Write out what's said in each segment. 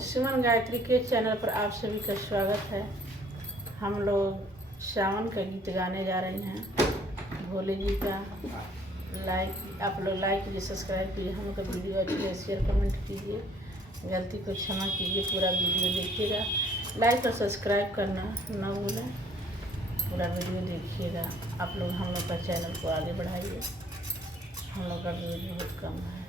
सुमन गायत्री के चैनल पर आप सभी का स्वागत है। हम लोग सावन का गीत गाने जा रहे हैं। भोले जी का लाइक आप लोग लाइक कीजिए, सब्सक्राइब कीजिए। हम लोग का वीडियो अच्छी है, शेयर कमेंट कीजिए। गलती को क्षमा कीजिए। पूरा वीडियो देखिएगा, लाइक और सब्सक्राइब करना न भूलें। पूरा वीडियो देखिएगा। आप लोग हम लोग का चैनल को आगे बढ़ाइए। हम लोग का व्यूज बहुत कम है।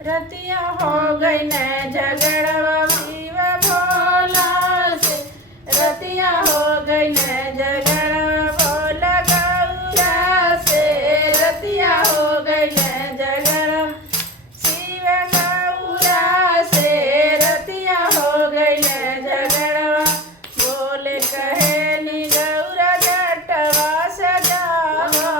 रतिया हो गई न झगड़वा भीवा भोला से, रतिया हो गई न झगड़वा भोला गौरा से, रतिया हो गई न झगड़ा शिव गौरा से, रतिया हो गई न झगड़वा बोले कहे नी गौरा जटवा सजावा,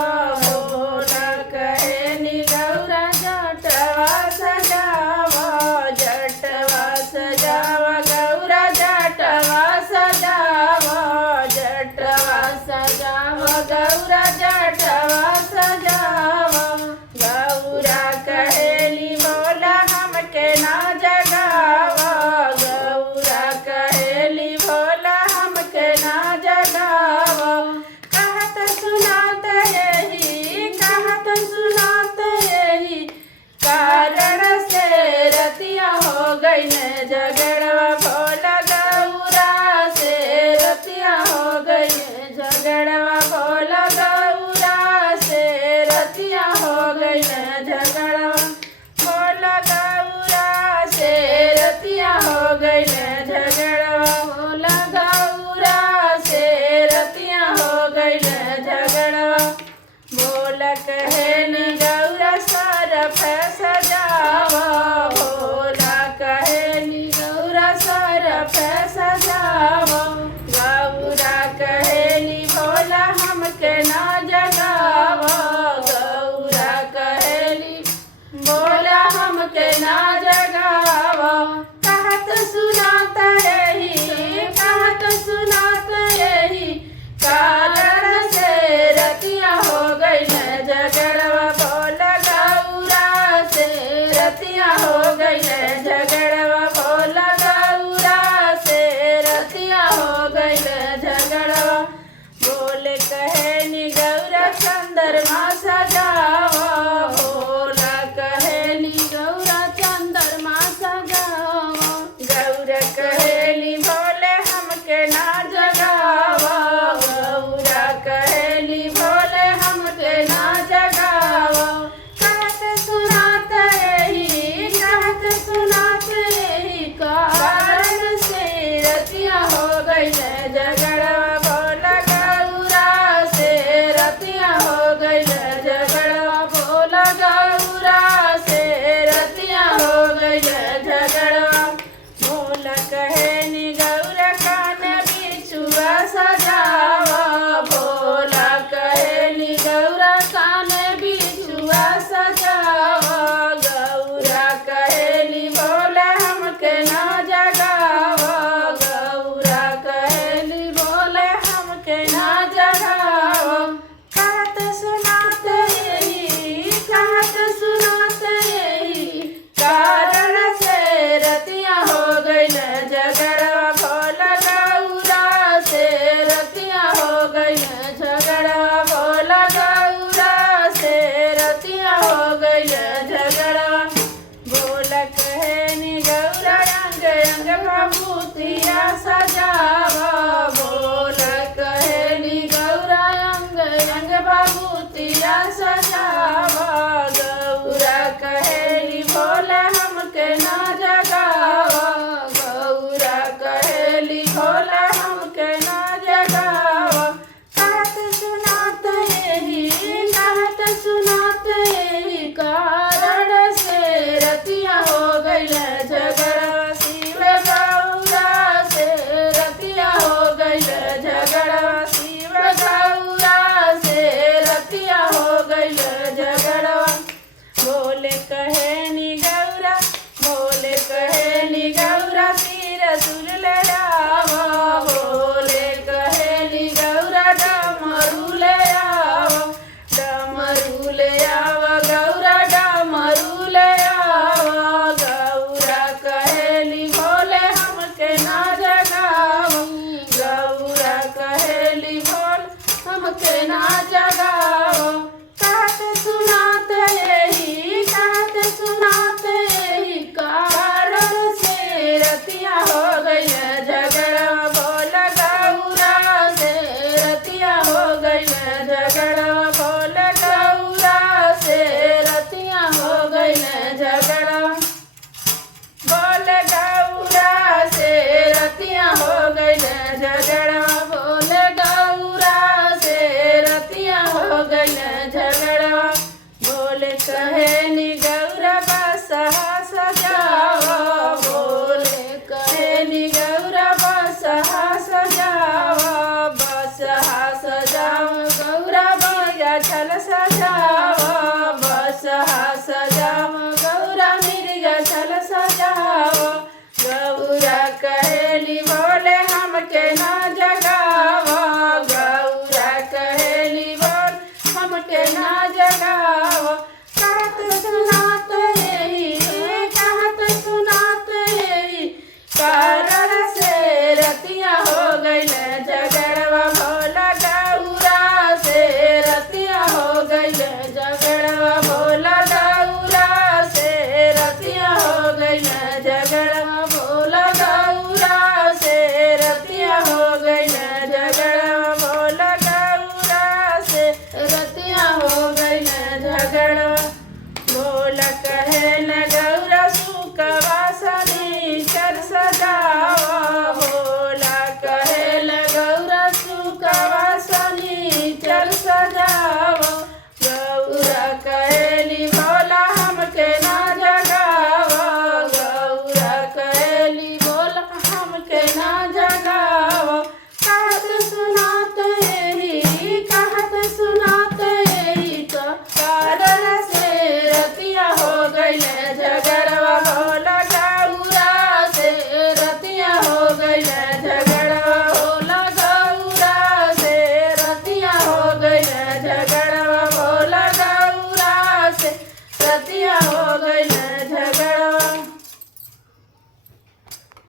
भोला कहे नी गौरा जटवा सजावा, जटवा सजावा गौरा जटवा सजावा, जटवा सजावा गौरा जटवा सजावा। गौरा कहेली भोला हमके ना जगावा, गौरा कहेली भोला हमके ना जगावा। कहत सुनात यही, कहत सुनात यही कारण से रतिया हो गई न झगड़वा भोला गौरा से, रतिया हो गई न झगड़वा भोला गौरा से, रतिया हो गई न झगड़वा भोला गौरा से, रतिया हो गई न झगड़वा भोला गौरा से, रतिया हो गई न झगड़वा। भोला कहे नी गौरा सरफ सजावा, भोला कहे नी गौरा निभा